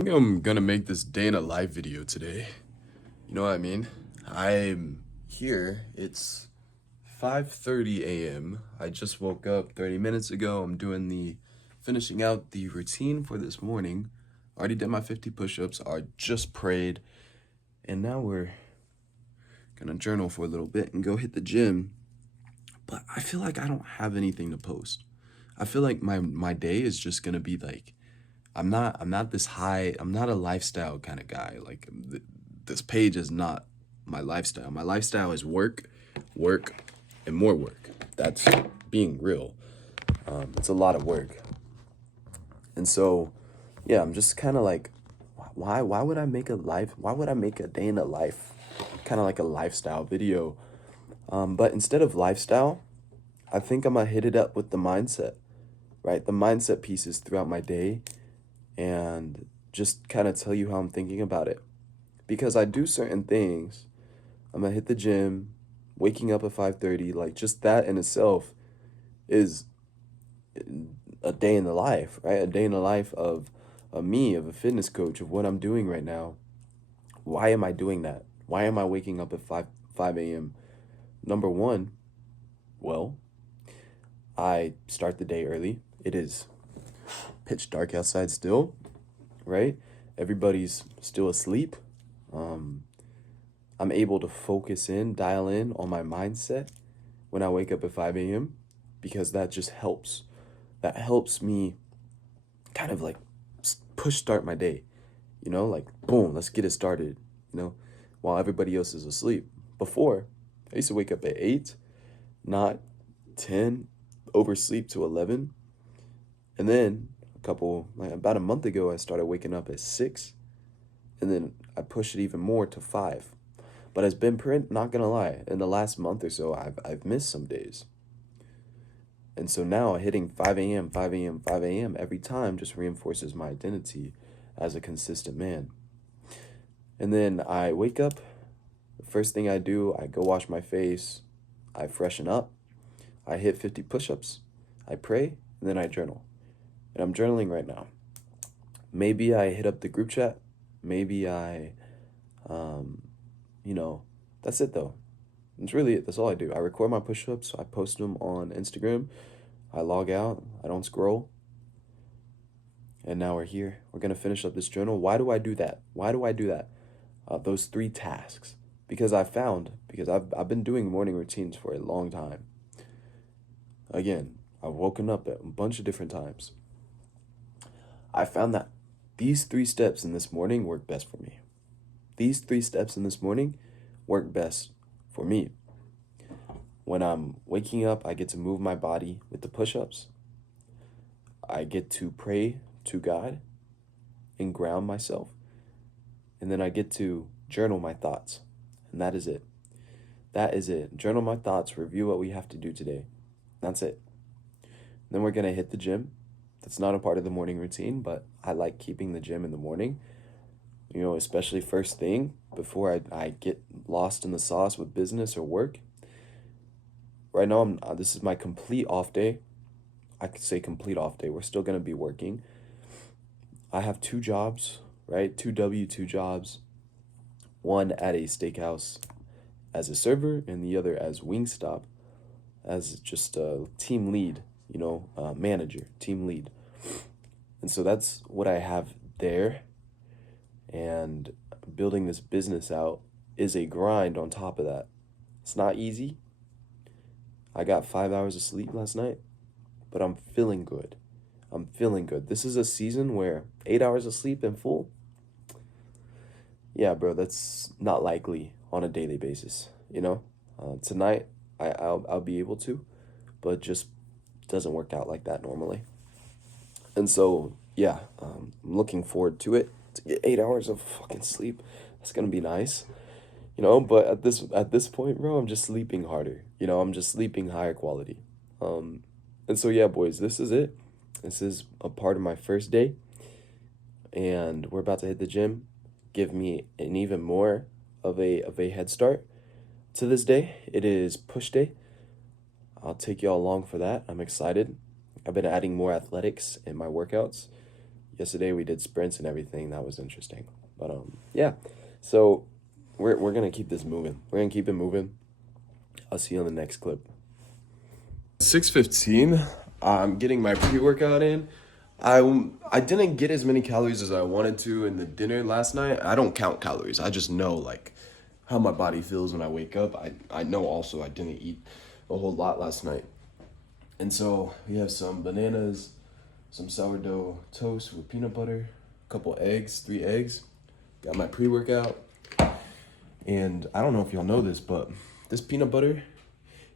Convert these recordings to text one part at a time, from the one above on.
I think I'm gonna make this day in a life video today. You know what I mean? I'm here. It's 5:30 a.m. I just woke up 30 minutes ago. I'm finishing out the routine for this morning. Already did my 50 push-ups. I just prayed, and now we're gonna journal for a little bit and go hit the gym. But I feel like I don't have anything to post. I feel like my day is just gonna be like I'm not this high. I'm not a lifestyle kind of guy. This page is not my lifestyle. My lifestyle is work, work, and more work. That's being real. It's a lot of work. And so, yeah, I'm just kind of like, why would I make a life? Why would I make a day in a life? Kind of like a lifestyle video. But instead of lifestyle, I think I'm gonna hit it up with the mindset, right? The mindset pieces throughout my day and just kind of tell you how I'm thinking about it. Because I do certain things. I'm gonna hit the gym, waking up at 5:30, like just that in itself is a day in the life, right? A day in the life of me, of a fitness coach, of what I'm doing right now. Why am I doing that? Why am I waking up at 5 a.m.? Number one, well, I start the day early. It is pitch dark outside still, right? Everybody's still asleep. Um, I'm able to focus in, dial in on my mindset when I wake up at 5 a.m. because that just helps. That helps me kind of like push start my day, like boom, let's get it started, while everybody else is asleep. Before, I used to wake up at 8, not 10, oversleep to 11. And then about a month ago, I started waking up at 6, and then I pushed it even more to 5. But as Ben Print, not gonna lie, in the last month or so, I've missed some days. And so now hitting 5 a.m., 5 a.m., 5 a.m. every time just reinforces my identity as a consistent man. And then I wake up, the first thing I do, I go wash my face, I freshen up, I hit 50 push-ups, I pray, and then I journal. And I'm journaling right now. Maybe I hit up the group chat, maybe um, that's it though. That's really it. That's all I do. I record my push-ups. I post them on Instagram. I log out. I don't scroll. And now we're here. We're going to finish up this journal. Why do I do that? Why do I do that? Those 3 tasks. Because I've been doing morning routines for a long time. Again, I've woken up at a bunch of different times. I found that these 3 steps in this morning work best for me. These 3 steps in this morning work best for me. When I'm waking up, I get to move my body with the push-ups. I get to pray to God and ground myself. And then I get to journal my thoughts. And that is it. That is it. Journal my thoughts, review what we have to do today. That's it. Then we're going to hit the gym. That's not a part of the morning routine, but I like keeping the gym in the morning. Especially first thing before I get lost in the sauce with business or work. Right now, this is my complete off day. I could say complete off day. We're still going to be working. I have 2 jobs, right? 2 W-2 jobs. One at a steakhouse as a server and the other as Wingstop as just a team lead, manager, team lead. And so that's what I have there. And building this business out is a grind on top of that. It's not easy. I got 5 hours of sleep last night, but I'm feeling good. I'm feeling good. This is a season where 8 hours of sleep in full, yeah, bro, that's not likely on a daily basis, Tonight, I'll be able to, but just doesn't work out like that normally. And so, yeah, I'm looking forward to it. To get 8 hours of fucking sleep, that's gonna be nice. But at this point, bro, I'm just sleeping harder. I'm just sleeping higher quality. And so yeah, boys, this is it. This is a part of my first day, and we're about to hit the gym. Give me an even more of a head start to this day. It is push day. I'll take y'all along for that. I'm excited. I've been adding more athletics in my workouts. Yesterday we did sprints and everything. That was interesting. But yeah. So we're gonna keep this moving. We're gonna keep it moving. I'll see you on the next clip. 6:15. I'm getting my pre-workout in. I didn't get as many calories as I wanted to in the dinner last night. I don't count calories. I just know like how my body feels when I wake up. I know also I didn't eat a whole lot last night. And so we have some bananas, some sourdough toast with peanut butter, a couple eggs, 3 eggs. Got my pre-workout. And I don't know if y'all know this, but this peanut butter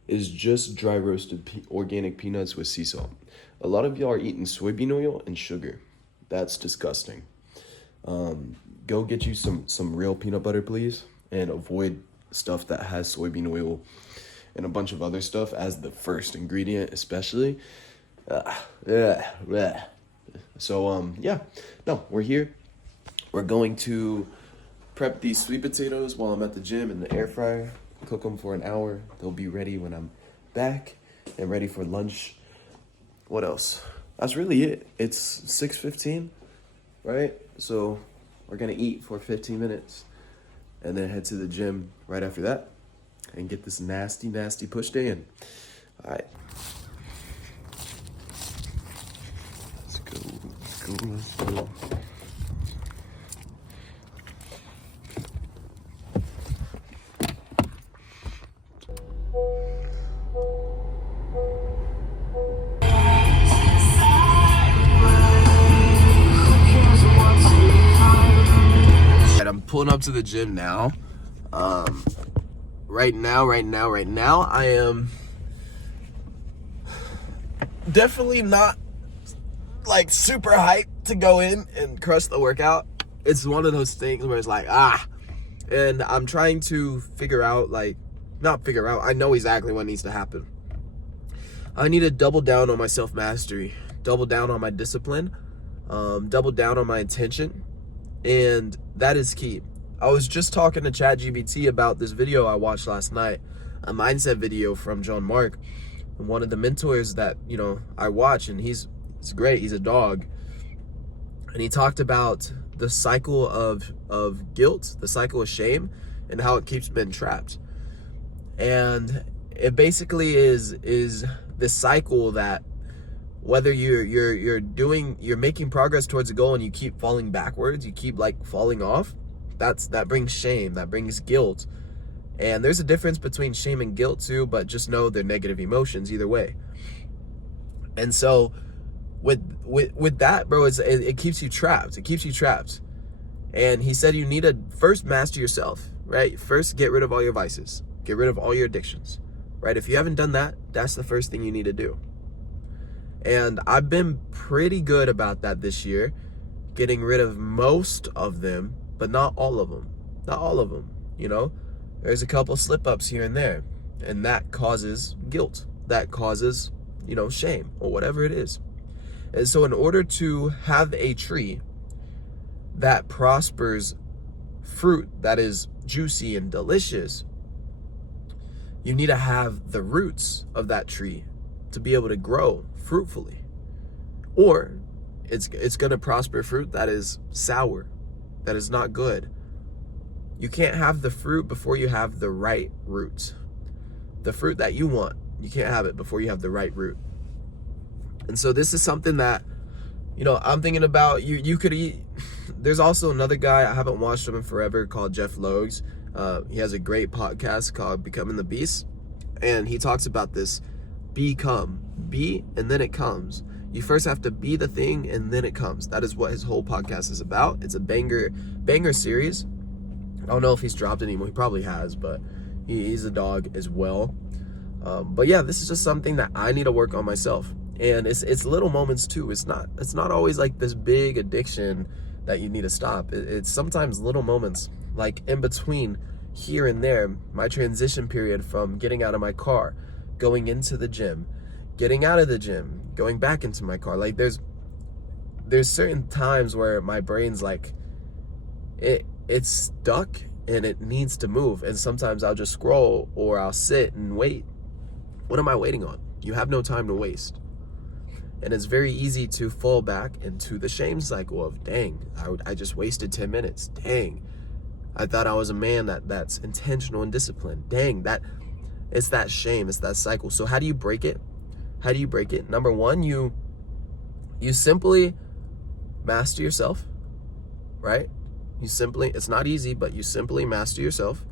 is just dry roasted organic peanuts with sea salt. A lot of y'all are eating soybean oil and sugar. That's disgusting. Go get you some real peanut butter, please, and avoid stuff that has soybean oil and a bunch of other stuff as the first ingredient, especially. So yeah, no, we're here. We're going to prep these sweet potatoes while I'm at the gym in the air fryer. Cook them for an hour. They'll be ready when I'm back and ready for lunch. What else? That's really it. It's 6:15, right? So we're gonna eat for 15 minutes and then head to the gym right after that and get this nasty push day in. All right. Let's go. I'm pulling up to the gym now. Right now, I am definitely not like super hyped to go in and crush the workout. It's one of those things where it's like, and I'm trying to I know exactly what needs to happen. I need to double down on my self-mastery, double down on my discipline, double down on my intention. And that is key. I was just talking to ChatGPT about this video I watched last night, a mindset video from John Mark, one of the mentors that, I watch, and he's great. He's a dog. And he talked about the cycle of guilt, the cycle of shame, and how it keeps men trapped. And it basically is this cycle that whether you're making progress towards a goal and you keep falling backwards, you keep like falling off, that brings shame, that brings guilt. And there's a difference between shame and guilt too, but just know they're negative emotions either way. And so with that, bro, it keeps you trapped. It keeps you trapped. And he said you need to first master yourself, right? First, get rid of all your vices. Get rid of all your addictions, right? If you haven't done that, that's the first thing you need to do. And I've been pretty good about that this year, getting rid of most of them, but not all of them. Not all of them, There's a couple slip-ups here and there, and that causes guilt. That causes, shame or whatever it is. And so in order to have a tree that prospers fruit that is juicy and delicious, you need to have the roots of that tree to be able to grow fruitfully, or it's going to prosper fruit that is sour, that is not good. You can't have the fruit before you have the right roots. The fruit that you want, you can't have it before you have the right root. And so this is something that, I'm thinking about. You could eat. There's also another guy, I haven't watched him in forever, called Jeff Logues. He has a great podcast called Becoming the Beast, and he talks about this: be and then it comes. You first have to be the thing and then it comes. That is what his whole podcast is about. It's a banger series. I don't know if he's dropped anymore. He probably has, but he's a dog as well. But yeah, this is just something that I need to work on myself. And it's little moments too. It's not always like this big addiction that you need to stop. It's sometimes little moments, like in between here and there. My transition period from getting out of my car, going into the gym, getting out of the gym, going back into my car. Like there's certain times where my brain's like, it's stuck and it needs to move. And sometimes I'll just scroll or I'll sit and wait. What am I waiting on? You have no time to waste. And it's very easy to fall back into the shame cycle of, dang, I just wasted 10 minutes. Dang, I thought I was a man that's intentional and disciplined. Dang, it's that shame, it's that cycle. So how do you break it? How do you break it? Number one, you simply master yourself, right? It's not easy, but you simply master yourself.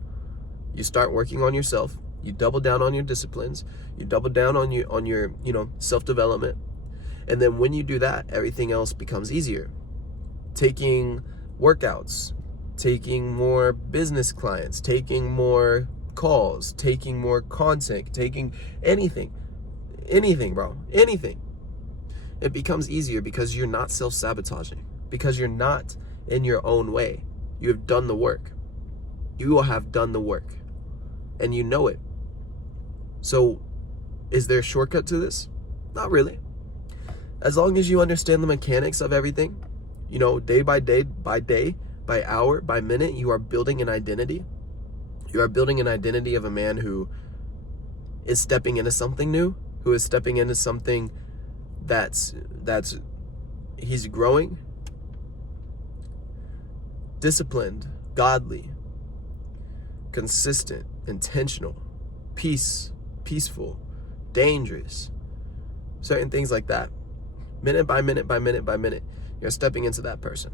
You start working on yourself. You double down on your disciplines. You double down on your self-development. And then when you do that, everything else becomes easier. Taking workouts, taking more business clients, taking more calls, taking more content, taking anything, bro, anything. It becomes easier because you're not self-sabotaging, because you're not in your own way. You have done the work. You will have done the work, and you know it. So is there a shortcut to this? Not really. As long as you understand the mechanics of everything, day by day, by hour, by minute, you are building an identity. You are building an identity of a man who is stepping into something new, who is stepping into something that's he's growing, disciplined, godly, consistent, intentional, peaceful, dangerous, certain things like that. Minute by minute by minute by minute, you're stepping into that person.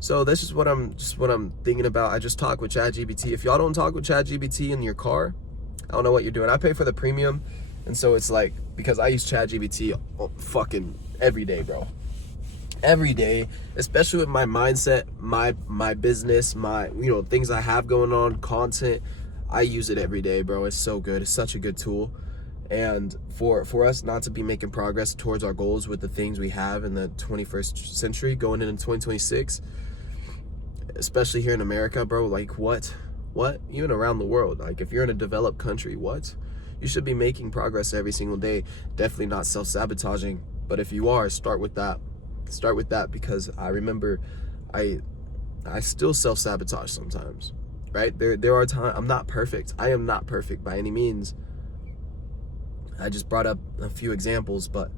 So this is what I'm thinking about. I just talked with ChatGPT. If y'all don't talk with ChatGPT in your car, I don't know what you're doing. I pay for the premium, and so it's like, because I use ChatGPT fucking every day, bro. Every day, especially with my mindset, my business, my things I have going on, content. I use it every day, bro. It's so good. It's such a good tool. And for us not to be making progress towards our goals with the things we have in the 21st century going into 2026, especially here in America, bro, like what? Even around the world, like if you're in a developed country, what? You should be making progress every single day. Definitely not self-sabotaging. But if you are, start with that. Start with that, because I remember I still self-sabotage sometimes, right? There are times, I'm not perfect. I am not perfect by any means. I just brought up a few examples, but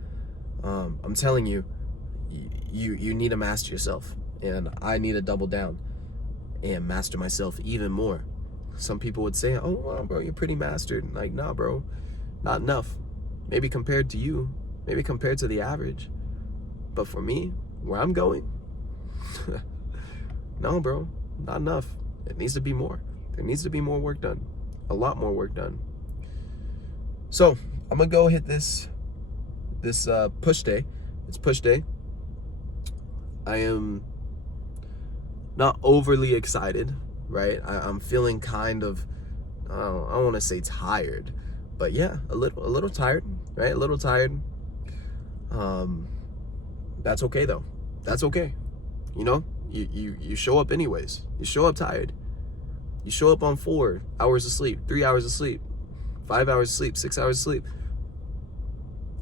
I'm telling you, you need to master yourself, and I need to double down and master myself even more. Some people would say, oh, well, bro, you're pretty mastered. Like, nah, bro, not enough. Maybe compared to you, maybe compared to the average. But for me, where I'm going, no, bro, not enough. It needs to be more. There needs to be more work done, a lot more work done. So I'm gonna go hit this push day. It's push day. I am not overly excited, right? I'm feeling kind of, I don't want to say tired, but yeah, a little tired, right? A little tired. That's okay though. That's okay. You show up anyways. You show up tired. You show up on 4 hours of sleep, 3 hours of sleep, 5 hours of sleep, 6 hours of sleep.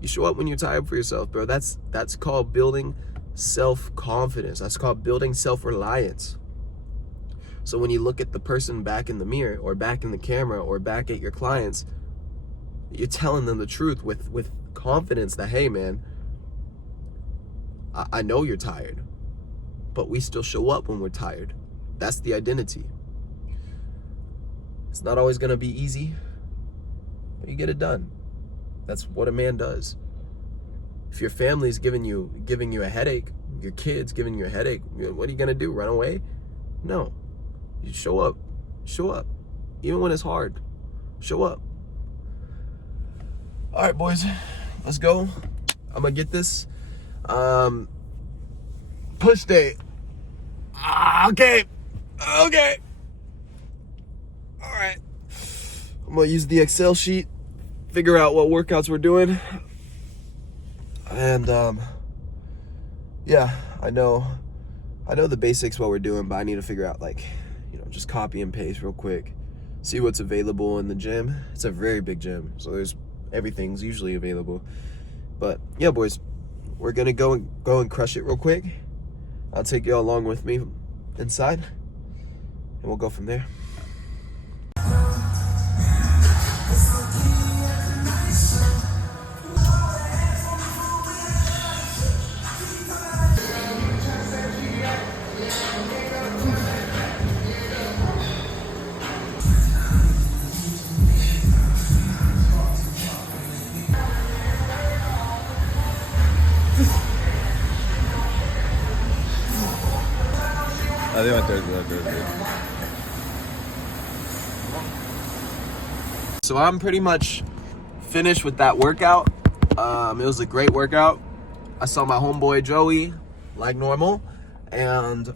You show up when you're tired for yourself, bro. That's called building self-confidence. That's called building self-reliance. So when you look at the person back in the mirror, or back in the camera, or back at your clients, you're telling them the truth with confidence that, hey, man, I know you're tired, but we still show up when we're tired. That's the identity. It's not always gonna be easy, but you get it done. That's what a man does. If your family's giving you a headache, your kids giving you a headache, what are you gonna do? Run away? No. You show up. Show up. Even when it's hard. Show up. All right, boys. Let's go. I'm gonna get this. Push day. Okay. All right. I'm gonna use the Excel sheet, figure out what workouts we're doing. And yeah, I know the basics what we're doing, but I need to figure out, like, just copy and paste real quick, see what's available in the gym. It's a very big gym, so everything's usually available. But yeah, boys, we're gonna go and crush it real quick. I'll take you all along with me inside, and we'll go from there. I think my third. So I'm pretty much finished with that workout. It was a great workout. I saw my homeboy Joey, like normal, and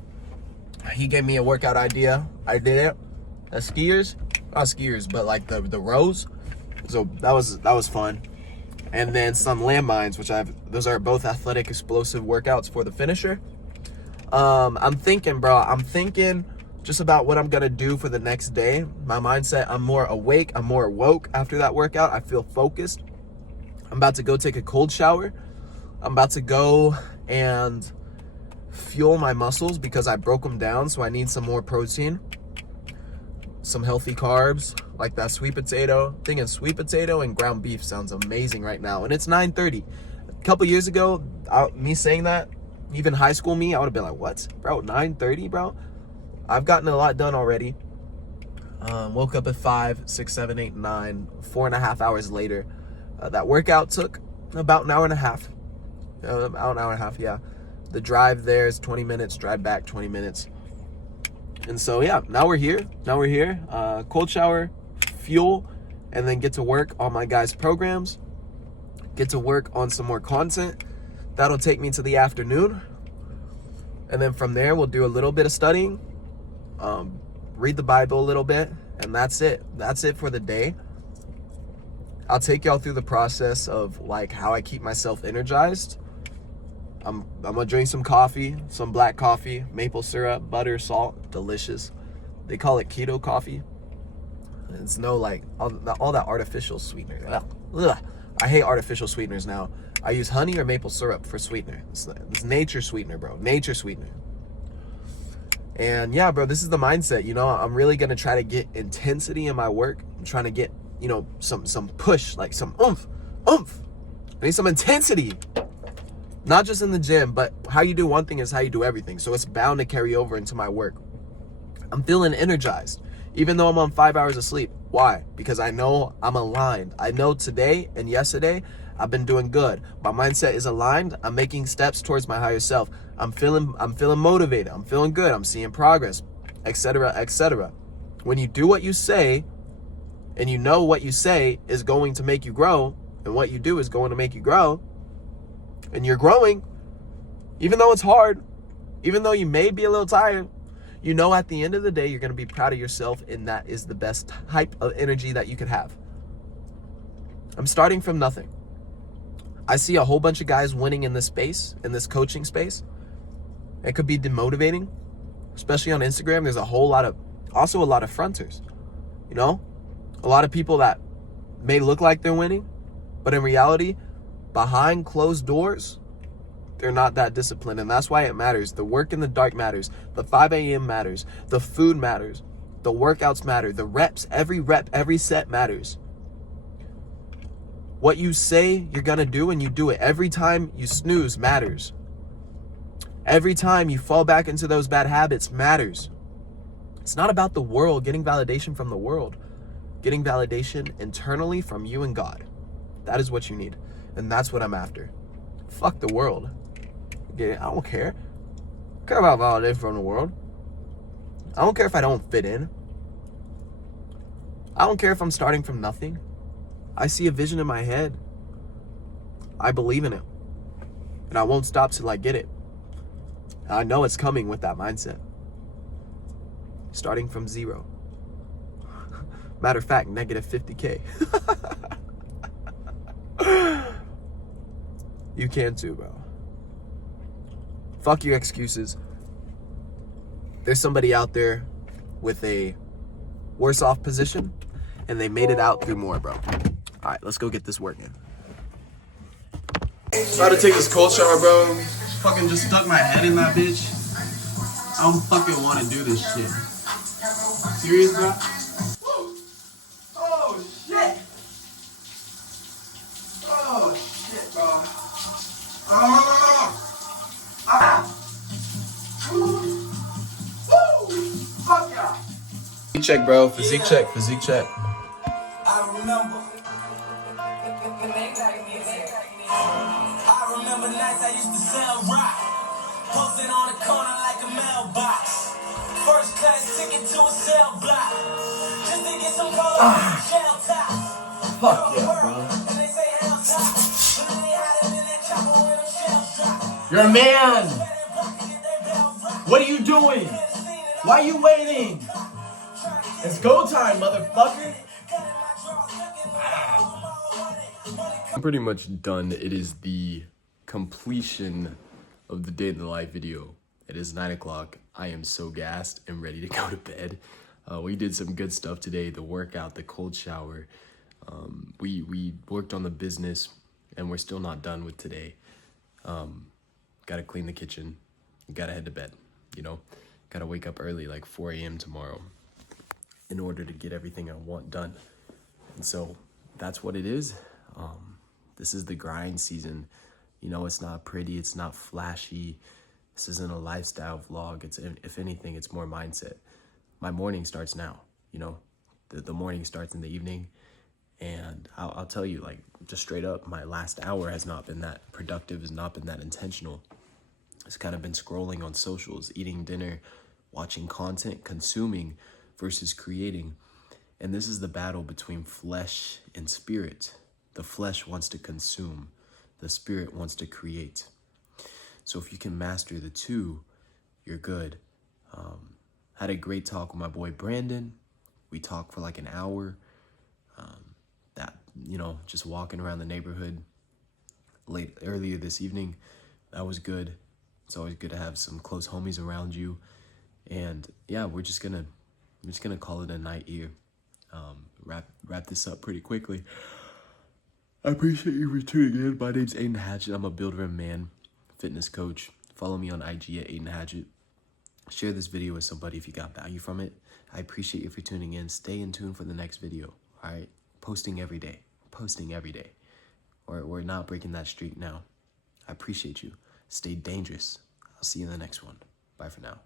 he gave me a workout idea. I did it. Not skiers, but like the rows. So that was fun. And then some landmines, those are both athletic, explosive workouts for the finisher. I'm thinking just about what I'm gonna do for the next day. My mindset, I'm more awake, I'm more awoke after that workout. I feel focused. I'm about to go take a cold shower. I'm about to go and fuel my muscles because I broke them down, so I need some more protein, some healthy carbs, like that sweet potato. Thinking sweet potato and ground beef sounds amazing right now, and it's 9:30. A couple years ago, me saying that, even high school me, I would have been like, what, bro, 9:30, bro? I've gotten a lot done already. Woke up at 5, 6, 7, 8, 9, 4.5 hours later. That workout took about an hour and a half. Yeah. The drive there is 20 minutes, drive back 20 minutes. And so, yeah, now we're here. Cold shower, fuel, and then get to work on my guys' programs. Get to work on some more content. That'll take me to the afternoon. And then from there, we'll do a little bit of studying. Read the Bible a little bit, and that's it. That's it for the day. I'll take y'all through the process of like how I keep myself energized. I'm gonna drink some coffee, some black coffee, maple syrup, butter, salt, delicious. They call it keto coffee. It's no like all that artificial sweetener. Ugh. I hate artificial sweeteners now. I use honey or maple syrup for sweetener. It's nature sweetener, bro. Nature sweetener. And yeah, bro, this is the mindset. You know, I'm really gonna try to get intensity in my work. I'm trying to get, you know, some push, like some oomph. I need some intensity. Not just in the gym, but how you do one thing is how you do everything. So it's bound to carry over into my work. I'm feeling energized, even though I'm on 5 hours of sleep. Why? Because I know I'm aligned. I know today and yesterday I've been doing good. My mindset is aligned. I'm making steps towards my higher self. I'm feeling motivated. I'm feeling good. I'm seeing progress, etc., etc. When you do what you say, and you know what you say is going to make you grow, and what you do is going to make you grow, and you're growing, even though it's hard, even though you may be a little tired, you know at the end of the day, you're going to be proud of yourself, and that is the best type of energy that you could have. I'm starting from nothing. I see a whole bunch of guys winning in this space, in this coaching space. It could be demotivating, especially on Instagram. There's a lot of fronters, you know? A lot of people that may look like they're winning, but in reality, behind closed doors, they're not that disciplined. And that's why it matters. The work in the dark matters. The 5 a.m. matters. The food matters. The workouts matter. The reps, every rep, every set matters. What you say you're going to do and you do it. Every time you snooze matters. Every time you fall back into those bad habits matters. It's not about the world, getting validation from the world. Getting validation internally from you and God. That is what you need. And that's what I'm after. Fuck the world. I don't care. I don't care about validation from the world. I don't care if I don't fit in. I don't care if I'm starting from nothing. I see a vision in my head. I believe in it. And I won't stop till I get it. And I know it's coming with that mindset. Starting from zero. Matter of fact, negative 50K. You can too, bro. Fuck your excuses. There's somebody out there with a worse off position, and they made it out through more, bro. All right, let's go get this working. About to take this cold shower, bro. Fucking just stuck my head in that bitch. I don't fucking want to do this shit. Serious, bro? Oh, shit. Oh, shit, bro. Fuck yeah. Physique check, bro. Physique check. I remember nights I used to sell rock, posted on the corner like a mailbox. Fuck yeah, bro. You're a man. What are you doing? Why are you waiting? It's go time, motherfucker. I'm pretty much done. It is the completion of the day in the life video. It is 9 o'clock. I am so gassed and ready to go to bed. We did some good stuff today. The workout, the cold shower. We worked on the business, and we're still not done with today. Gotta clean the kitchen. Gotta head to bed, you know? Gotta wake up early, like 4 a.m. tomorrow, in order to get everything I want done. And so that's what it is. This is the grind season. You know, it's not pretty, it's not flashy. This isn't a lifestyle vlog. It's, if anything, it's more mindset. My morning starts now, you know? The morning starts in the evening. And I'll tell you, like, just straight up, my last hour has not been that productive, has not been that intentional. It's kind of been scrolling on socials, eating dinner, watching content, consuming versus creating. And this is the battle between flesh and spirit. The flesh wants to consume. The spirit wants to create. So if you can master the two, you're good. Had a great talk with my boy Brandon. We talked for like an hour. You know, just walking around the neighborhood earlier this evening. That was good. It's always good to have some close homies around you. And yeah, we're just gonna call it a night here. Wrap this up pretty quickly. I appreciate you for tuning in. My name's Aiden Hatchett. I'm a builder and man, fitness coach. Follow me on IG at Aiden Hatchett. Share this video with somebody if you got value from it. I appreciate you for tuning in. Stay in tune for the next video. All right, posting every day. We're not breaking that streak now. I appreciate you. Stay dangerous. I'll see you in the next one. Bye for now.